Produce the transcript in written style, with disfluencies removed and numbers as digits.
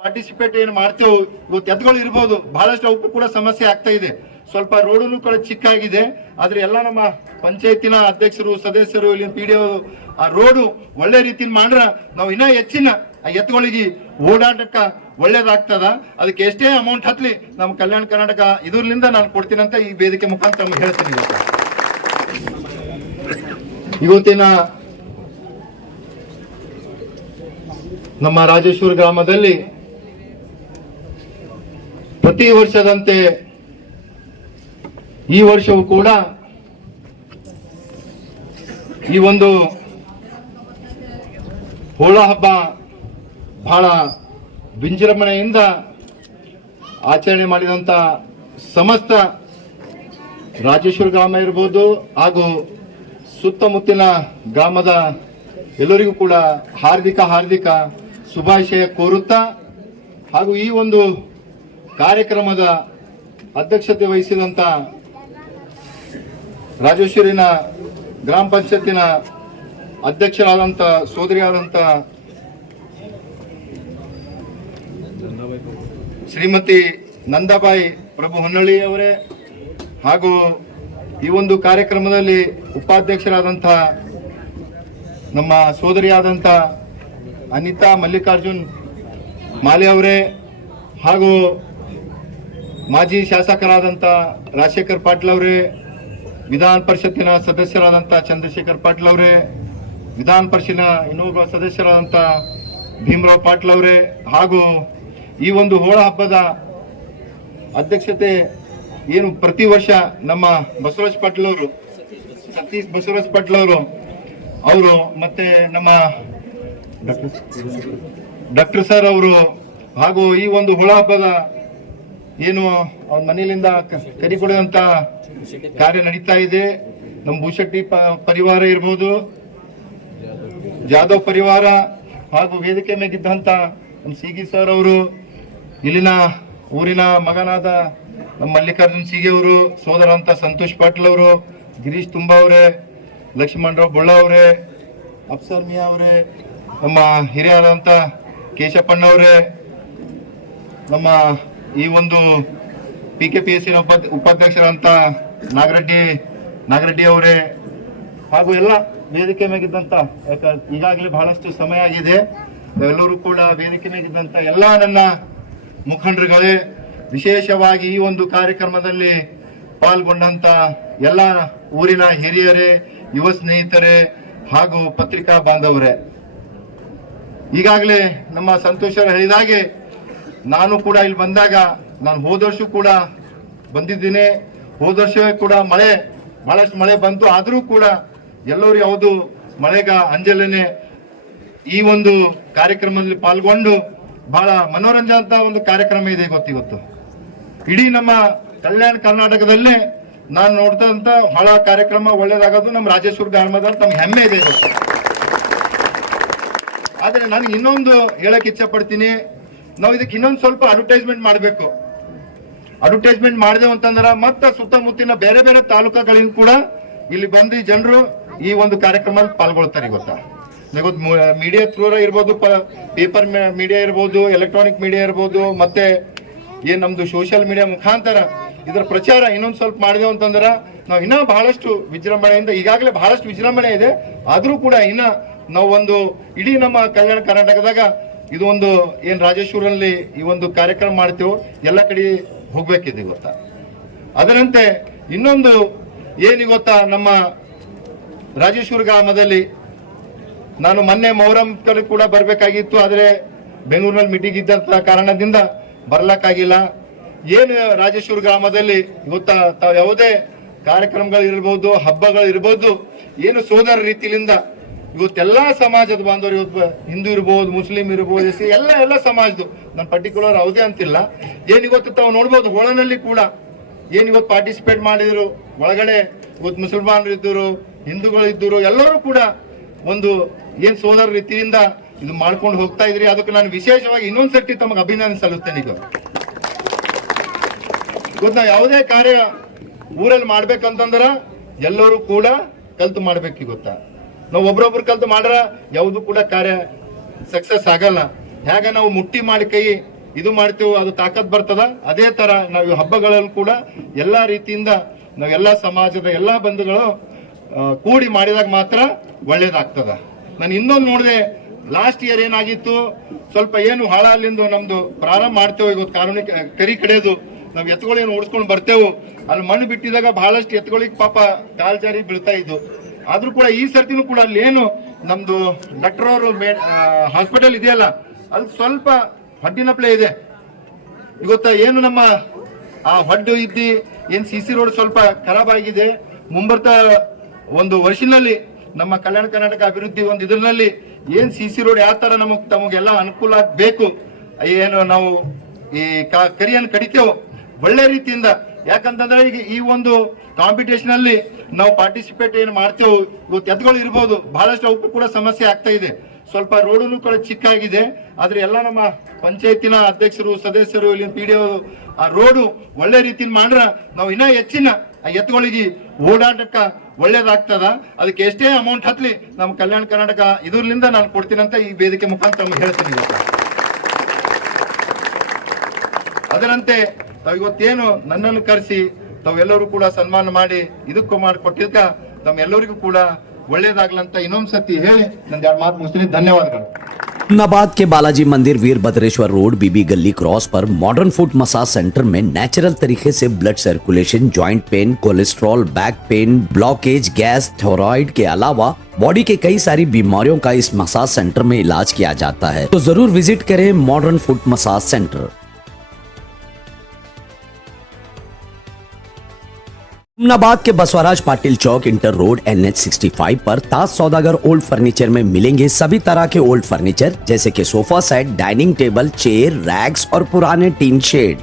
Participate ಏನು ಮಾಡ್ತೇವೆ ಇವತ್ತು ಎತ್ತುಗಳು ಇರ್ಬೋದು, ಬಹಳಷ್ಟು ಅವಕ್ಕೂ ಕೂಡ ಸಮಸ್ಯೆ ಆಗ್ತಾ ಇದೆ. ಸ್ವಲ್ಪ ರೋಡನ್ನು ಕೂಡ ಚಿಕ್ಕಾಗಿದೆ, ಆದ್ರೆ ಎಲ್ಲ ನಮ್ಮ ಪಂಚಾಯತಿನ ಅಧ್ಯಕ್ಷರು ಸದಸ್ಯರು ಇಲ್ಲಿನ PDO ಆ ರೋಡು ಒಳ್ಳೆ ರೀತಿಯಿಂದ ಮಾಡ್ರ ನಾವು ಇನ್ನೂ ಹೆಚ್ಚಿನ ಎತ್ತುಗಳಿಗೆ ಓಡಾಟಕ್ಕ ಒಳ್ಳೇದಾಗ್ತದ. ಅದಕ್ಕೆ ಎಷ್ಟೇ ಅಮೌಂಟ್ ಹತ್ಲಿ ನಮ್ಮ ಕಲ್ಯಾಣ ಕರ್ನಾಟಕ ಇದರಿಂದ ನಾನು ಕೊಡ್ತೀನಿ ಅಂತ ಈ ವೇದಿಕೆ ಮುಖಾಂತರ ನಮ್ಗೆ ಹೇಳ್ತೀನಿ. ಇವತ್ತಿನ ನಮ್ಮ ರಾಜೇಶ್ವರ ಗ್ರಾಮದಲ್ಲಿ ಪ್ರತಿ ವರ್ಷದಂತೆ ಈ ವರ್ಷವೂ ಕೂಡ ಈ ಒಂದು ಹೋಳ ಹಬ್ಬ ಬಹಳ ವಿಜೃಂಭಣೆಯಿಂದ ಆಚರಣೆ ಮಾಡಿದಂತ ಸಮಸ್ತ ರಾಜೇಶ್ವರ ಗ್ರಾಮ ಇರಬಹುದು ಹಾಗೂ ಸುತ್ತಮುತ್ತಲಿನ ಗ್ರಾಮದ ಎಲ್ಲರಿಗೂ ಕೂಡ ಹಾರ್ದಿಕ ಶುಭಾಶಯ ಕೋರುತ್ತಾ, ಹಾಗೂ ಈ ಒಂದು ಕಾರ್ಯಕ್ರಮದ ಅಧ್ಯಕ್ಷತೆ ವಹಿಸಿದಂತ ರಾಜೇಶ್ವರಿನ ಗ್ರಾಮ ಪಂಚಾಯತಿನ ಅಧ್ಯಕ್ಷರಾದಂತ ಸೋದರಿಯಾದಂತ ಶ್ರೀಮತಿ ನಂದಾಬಾಯಿ ಪ್ರಭು ಹೊನ್ನಳ್ಳಿ ಅವರೇ, ಹಾಗೂ ಈ ಒಂದು ಕಾರ್ಯಕ್ರಮದಲ್ಲಿ ಉಪಾಧ್ಯಕ್ಷರಾದಂಥ ನಮ್ಮ ಸೋದರಿಯಾದಂಥ ಅನಿತಾ ಮಲ್ಲಿಕಾರ್ಜುನ್ ಮಾಲೆ ಅವರೇ, ಹಾಗೂ ಮಾಜಿ ಶಾಸಕರಾದಂಥ ರಾಜಶೇಖರ್ ಪಾಟೀಲ್ ಅವರೇ, ವಿಧಾನ ಪರಿಷತ್ತಿನ ಸದಸ್ಯರಾದಂಥ ಚಂದ್ರಶೇಖರ್ ಪಾಟೀಲ್ ಅವರೇ, ವಿಧಾನ ಪರಿಷತ್ತಿನ ಇನ್ನೊಬ್ಬ ಸದಸ್ಯರಾದಂಥ ಭೀಮರಾವ್ ಪಾಟೀಲ್ ಅವರೇ, ಹಾಗೂ ಈ ಒಂದು ಹೋಳ ಹಬ್ಬದ ಅಧ್ಯಕ್ಷತೆ ಏನು ಪ್ರತಿ ವರ್ಷ ನಮ್ಮ ಬಸವರಾಜ್ ಪಾಟೀಲ್ ಅವರು, ಸತೀಶ್ ಬಸವರಾಜ್ ಪಾಟೀಲ್ ಅವರು ಮತ್ತೆ ನಮ್ಮ ಡಾಕ್ಟರ್ ಸರ್ ಅವರು, ಹಾಗೂ ಈ ಒಂದು ಹೋಳ ಹಬ್ಬದ ಏನು ಅವ್ರ ಮನೆಯಿಂದ ಕರಿಕೊಡುವಂತ ಕಾರ್ಯ ನಡೀತಾ ಇದೆ. ನಮ್ಮ ಭೂಶೆಟ್ಟಿ ಪರಿವಾರ ಇರ್ಬೋದು, ಜಾಧವ್ ಪರಿವಾರ, ಹಾಗೂ ವೇದಿಕೆ ಮೇಗಿದ್ದಂತ ನಮ್ಮ ಸಿಗಿ ಸರ್ ಅವರು, ಇಲ್ಲಿನ ಊರಿನ ಮಗನಾದ ನಮ್ಮ ಮಲ್ಲಿಕಾರ್ಜುನ್ ಸಿಗೆ ಅವರು, ಸೋದರಂತ ಸಂತೋಷ್ ಪಾಟೀಲ್ ಅವರು, ಗಿರೀಶ್ ತುಂಬಾ ಅವರೇ, ಲಕ್ಷ್ಮಣರಾವ್ ಬೊಳ್ಳ ಅವರೇ, ಅಫ್ಸರ್ ಮಿಯಾ ಅವರೇ, ನಮ್ಮ ಹಿರಿಯರಾದಂತ ಕೇಶಪ್ಪಣ್ಣ ಅವರೇ, ನಮ್ಮ ಈ ಒಂದು PKPSC ಉಪಾಧ್ಯಕ್ಷರಂತ ನಾಗರೆಡ್ಡಿ ಅವರೇ, ಹಾಗೂ ಎಲ್ಲ ವೇದಿಕೆ ಮೇಗಿದ್ದಂತ ಈಗಾಗಲೇ ಬಹಳಷ್ಟು ಸಮಯ ಆಗಿದೆ, ಎಲ್ಲರೂ ಕೂಡ ವೇದಿಕೆ ಮೇಗಿದ್ದಂತ ಎಲ್ಲ ನನ್ನ ಮುಖಂಡರುಗಳೇ, ವಿಶೇಷವಾಗಿ ಈ ಒಂದು ಕಾರ್ಯಕ್ರಮದಲ್ಲಿ ಪಾಲ್ಗೊಂಡಂತ ಎಲ್ಲ ಊರಿನ ಹಿರಿಯರೇ, ಯುವ ಸ್ನೇಹಿತರೇ, ಹಾಗೂ ಪತ್ರಿಕಾ ಬಾಂಧವರೇ, ಈಗಾಗಲೇ ನಮ್ಮ ಸಂತೋಷ ಹೇಳಿದಾಗೆ ನಾನು ಕೂಡ ಇಲ್ಲಿ ಬಂದಾಗ ನಾನು ಹೋದ ವರ್ಷ ಕೂಡ ಬಂದಿದ್ದೀನಿ. ಹೋದ ವರ್ಷವೇ ಕೂಡ ಬಹಳಷ್ಟು ಮಳೆ ಬಂತು, ಆದರೂ ಕೂಡ ಎಲ್ಲರೂ ಯಾವುದು ಮಳೆಗ ಅಂಜಲೇನೆ ಈ ಒಂದು ಕಾರ್ಯಕ್ರಮದಲ್ಲಿ ಪಾಲ್ಗೊಂಡು ಬಹಳ ಮನೋರಂಜನಾ ಒಂದು ಕಾರ್ಯಕ್ರಮ ಇದೆ ಇವತ್ತು. ಇಡೀ ನಮ್ಮ ಕಲ್ಯಾಣ ಕರ್ನಾಟಕದಲ್ಲೇ ನಾನು ನೋಡ್ದಂತ ಬಹಳ ಕಾರ್ಯಕ್ರಮ ಒಳ್ಳೇದಾಗೋದು ನಮ್ಮ ರಾಜೇಶ್ವರ ಗ್ರಾಮದಲ್ಲಿ ನಮ್ಗೆ ಹೆಮ್ಮೆ ಇದೆ. ಆದ್ರೆ ನನಗೆ ಇನ್ನೊಂದು ಹೇಳಕ್ ಇಚ್ಛೆ ಪಡ್ತೀನಿ, ನಾವು ಇದಕ್ಕೆ ಇನ್ನೊಂದು ಸ್ವಲ್ಪ ಅಡ್ವರ್ಟೈಸ್ಮೆಂಟ್ ಮಾಡಬೇಕು. ಅಡ್ವರ್ಟೈಸ್ಮೆಂಟ್ ಮಾಡಿದೆವು ಅಂತಂದ್ರೆ ಮತ್ತೆ ಸುತ್ತಮುತ್ತಿನ ಬೇರೆ ಬೇರೆ ತಾಲೂಕುಗಳಿಂದ ಕೂಡ ಇಲ್ಲಿ ಬಂದು ಜನರು ಈ ಒಂದು ಕಾರ್ಯಕ್ರಮದಲ್ಲಿ ಪಾಲ್ಗೊಳ್ತಾರೆ. ಗೊತ್ತಾ, ಮೀಡಿಯಾ ಥ್ರೂ ಇರ್ಬೋದು, ಪೇಪರ್ ಮೀಡಿಯಾ ಇರ್ಬೋದು, ಎಲೆಕ್ಟ್ರಾನಿಕ್ ಮೀಡಿಯಾ ಇರ್ಬೋದು, ಮತ್ತೆ ಏನ್ ನಮ್ದು ಸೋಷಿಯಲ್ ಮೀಡಿಯಾ ಮುಖಾಂತರ ಇದರ ಪ್ರಚಾರ ಇನ್ನೊಂದು ಸ್ವಲ್ಪ ಮಾಡಿದೆವು ಅಂತಂದ್ರ ನಾವು ಇನ್ನೂ ಬಹಳಷ್ಟು ವಿಜೃಂಭಣೆಯಿಂದ, ಈಗಾಗಲೇ ಬಹಳಷ್ಟು ವಿಜೃಂಭಣೆ ಇದೆ, ಆದ್ರೂ ಕೂಡ ಇನ್ನ ನಾವು ಒಂದು ಇಡೀ ನಮ್ಮ ಕಲ್ಯಾಣ ಕರ್ನಾಟಕದಾಗ ಇದು ಒಂದು ಏನ್ ರಾಜೇಶ್ವರಲ್ಲಿ ಈ ಒಂದು ಕಾರ್ಯಕ್ರಮ ಮಾಡ್ತೇವೆ, ಎಲ್ಲ ಕಡೆ ಹೋಗ್ಬೇಕಿದೆ. ಗೊತ್ತಾ, ಅದರಂತೆ ಇನ್ನೊಂದು ಏನ್ ಗೊತ್ತಾ, ನಮ್ಮ ರಾಜೇಶ್ವರ ಗ್ರಾಮದಲ್ಲಿ ನಾನು ಮೊನ್ನೆ ಮೊಹರಂ ಕೂಡ ಬರ್ಬೇಕಾಗಿತ್ತು, ಆದ್ರೆ ಬೆಂಗಳೂರಿನಲ್ಲಿ ಮೀಟಿಂಗ್ ಇದ್ದಂತ ಕಾರಣದಿಂದ ಬರ್ಲಕ್ಕಾಗಿಲ್ಲ. ಏನು ರಾಜೇಶ್ವರ ಗ್ರಾಮದಲ್ಲಿ ಇವತ್ತ ತಾವು ಯಾವುದೇ ಕಾರ್ಯಕ್ರಮಗಳು ಇರ್ಬೋದು, ಹಬ್ಬಗಳು ಇರ್ಬೋದು, ಏನು ಸೋದರ ರೀತಿಯಿಂದ ಇವತ್ತೆಲ್ಲಾ ಸಮಾಜದ ಬಾಂಧವರು, ಇವತ್ತು ಹಿಂದೂ ಇರ್ಬೋದು, ಮುಸ್ಲಿಂ ಇರ್ಬೋದು, ಎಸ್ ಎಲ್ಲ ಸಮಾಜದ್ದು, ನಾನು ಪರ್ಟಿಕ್ಯುಲರ್ ಯಾವುದೇ ಅಂತಿಲ್ಲ. ಏನ್ ಇವತ್ತು ತಾವು ನೋಡ್ಬೋದು, ಹೋಳನಲ್ಲಿ ಕೂಡ ಏನ್ ಇವತ್ತು ಪಾರ್ಟಿಸಿಪೇಟ್ ಮಾಡಿದ್ರು, ಒಳಗಡೆ ಇವತ್ತು ಮುಸಲ್ಮಾನರು ಇದ್ದರು, ಹಿಂದೂಗಳು ಇದ್ದರು, ಎಲ್ಲರೂ ಕೂಡ ಒಂದು ಏನ್ ಸೋದರ ರೀತಿಯಿಂದ ಇದು ಮಾಡ್ಕೊಂಡು ಹೋಗ್ತಾ ಇದ್ರಿ. ಅದಕ್ಕೆ ನಾನು ವಿಶೇಷವಾಗಿ ಇನ್ನೊಂದ್ಸರ್ತಿ ತಮಗೆ ಅಭಿನಂದನೆ ಸಲ್ಲಿಸ್ತೇನೆ. ಈಗ ಇವತ್ತು ನಾವು ಯಾವುದೇ ಕಾರ್ಯ ಊರಲ್ಲಿ ಮಾಡ್ಬೇಕಂತಂದ್ರ ಎಲ್ಲರೂ ಕೂಡ ಕಲ್ತು ಮಾಡ್ಬೇಕು. ಗೊತ್ತಾ, ನಾವು ಒಬ್ರೊಬ್ರು ಕಲ್ತು ಮಾಡ್ರ ಯಾವುದು ಕೂಡ ಕಾರ್ಯ ಸಕ್ಸಸ್ ಆಗಲ್ಲ. ಹೇಗ ನಾವು ಮುಟ್ಟಿ ಮಾಡಿ ಕೈ ಇದು ಮಾಡ್ತೇವೆ ಅದು ತಾಕತ್ ಬರ್ತದ, ಅದೇ ತರ ನಾವು ಹಬ್ಬಗಳಲ್ಲಿ ಕೂಡ ಎಲ್ಲಾ ರೀತಿಯಿಂದ ನಾವೆಲ್ಲಾ ಸಮಾಜದ ಎಲ್ಲಾ ಬಂಧುಗಳು ಕೂಡಿ ಮಾಡಿದಾಗ ಮಾತ್ರ ಒಳ್ಳೇದಾಗ್ತದ. ನಾನು ಇನ್ನೊಂದು ನೋಡಿದೆ, ಲಾಸ್ಟ್ ಇಯರ್ ಏನಾಗಿತ್ತು, ಸ್ವಲ್ಪ ಏನು ಹಾಳ ಅಲ್ಲಿಂದು ನಮ್ದು ಪ್ರಾರಂಭ ಮಾಡ್ತೇವೆ ಇವತ್ತು ಕಾನೂನಿ ಕರಿ ಕಡೆದು ನಾವ್ ಎತ್ತುಗಳೇನು ಓಡಿಸ್ಕೊಂಡು ಬರ್ತೇವೆ, ಅಲ್ಲಿ ಮಣ್ಣು ಬಿಟ್ಟಿದಾಗ ಬಹಳಷ್ಟು ಎತ್ತುಗಳಿಗೆ ಪಾಪ ಕಾಲ್ ಜಾರಿ ಬೀಳ್ತಾ ಇದ್ದು. ಆದ್ರೂ ಕೂಡ ಈ ಸರ್ತಿನೂ ಕೂಡ ಅಲ್ಲಿ ಏನು ನಮ್ದು ಡಾಕ್ಟರ್ ಅವರು ಹಾಸ್ಪಿಟಲ್ ಇದೆಯಲ್ಲ, ಅಲ್ಲಿ ಸ್ವಲ್ಪ ಹೊಡ್ಡಿನ ಪ್ಲೇ ಇದೆ. ಇವತ್ತ ಏನು ನಮ್ಮ ಆ ಹೊಡ್ಡು ಇದ್ದಿ ಏನ್ CC ರೋಡ್ ಸ್ವಲ್ಪ ಖರಾಬ್ ಆಗಿದೆ. ಮುಂಬರ್ತಾ ಒಂದು ವರ್ಷದಲ್ಲಿ ನಮ್ಮ ಕಲ್ಯಾಣ ಕರ್ನಾಟಕ ಅಭಿವೃದ್ಧಿ ಒಂದು ಇದರಲ್ಲಿ ಏನ್ CC ರೋಡ್ ಯಾವ ತರ ತಮಗೆಲ್ಲ ಅನುಕೂಲ ಆಗ್ಬೇಕು, ಏನು ನಾವು ಈ ಕರಿಯನ್ನು ಕಡಿತೇವೆ ಒಳ್ಳೆ ರೀತಿಯಿಂದ. ಯಾಕಂತಂದ್ರೆ ಈಗ ಈ ಒಂದು ಕಾಂಪಿಟೇಷನ್ ಅಲ್ಲಿ ನಾವು ಪಾರ್ಟಿಸಿಪೇಟ್ ಏನು ಮಾಡ್ತೇವೆ, ಇವತ್ತು ಎತ್ತುಗಳು ಇರ್ಬೋದು, ಬಹಳಷ್ಟು ಅವಕ್ಕೂ ಕೂಡ ಸಮಸ್ಯೆ ಆಗ್ತಾ ಇದೆ. ಸ್ವಲ್ಪ ರೋಡನ್ನು ಕೂಡ ಚಿಕ್ಕಾಗಿದೆ, ಆದ್ರೆ ಎಲ್ಲ ನಮ್ಮ ಪಂಚಾಯತಿನ ಅಧ್ಯಕ್ಷರು ಸದಸ್ಯರು ಇಲ್ಲಿ PDO ಆ ರೋಡು ಒಳ್ಳೆ ರೀತಿಯಿಂದ ಮಾಡ್ರ ನಾವು ಇನ್ನ ಹೆಚ್ಚಿನ ಎತ್ತುಗಳಿಗೆ ಓಡಾಟಕ್ಕ ಒಳ್ಳೇದಾಗ್ತದ. ಅದಕ್ಕೆ ಎಷ್ಟೇ ಅಮೌಂಟ್ ಹತ್ಲಿ ನಮ್ಮ ಕಲ್ಯಾಣ ಕರ್ನಾಟಕ ಇದರಿಂದ ನಾನು ಕೊಡ್ತೀನಿ ಅಂತ ಈ ವೇದಿಕೆ ಮುಖಾಂತರ ಹೇಳ್ತೀನಿ. ಅದರಂತೆ ತಾವು ಇವತ್ತೇನು ನನ್ನನ್ನು ಕರೆಸಿ ತಾವೆಲ್ಲರೂ ಕೂಡ ಸನ್ಮಾನ ಮಾಡಿ ಇದಕ್ಕೂ ಮಾಡಿಕೊಟ್ಟಿದ್ಕ ತಮ್ಮೆಲ್ಲರಿಗೂ ಕೂಡ ಒಳ್ಳೇದಾಗ್ಲಂತ ಇನ್ನೊಂದು ಸತಿ ಹೇಳಿ ನಂದು ಎರಡು ಮಾತು ಮುಗಿಸ್ತೀನಿ. ಧನ್ಯವಾದಗಳು. हुमनाबाद के बालाजी मंदिर वीरभद्रेश्वर रोड बीबी गली क्रॉस पर मॉडर्न फुट मसाज सेंटर में नेचुरल तरीके से blood circulation, joint pain, cholesterol, back pain, blockage, gas, thyroid के अलावा बॉडी के कई सारी बीमारियों का इस मसाज सेंटर में इलाज किया जाता है। तो जरूर विजिट करें modern foot massage centre. Humnabad के बसवराज पाटिल चौक इंटर रोड NH65 पर ताज सौदागर ओल्ड फर्नीचर में मिलेंगे सभी तरह के ओल्ड फर्नीचर जैसे कि sofa set, dining table, chair, racks और पुराने टीन शेड।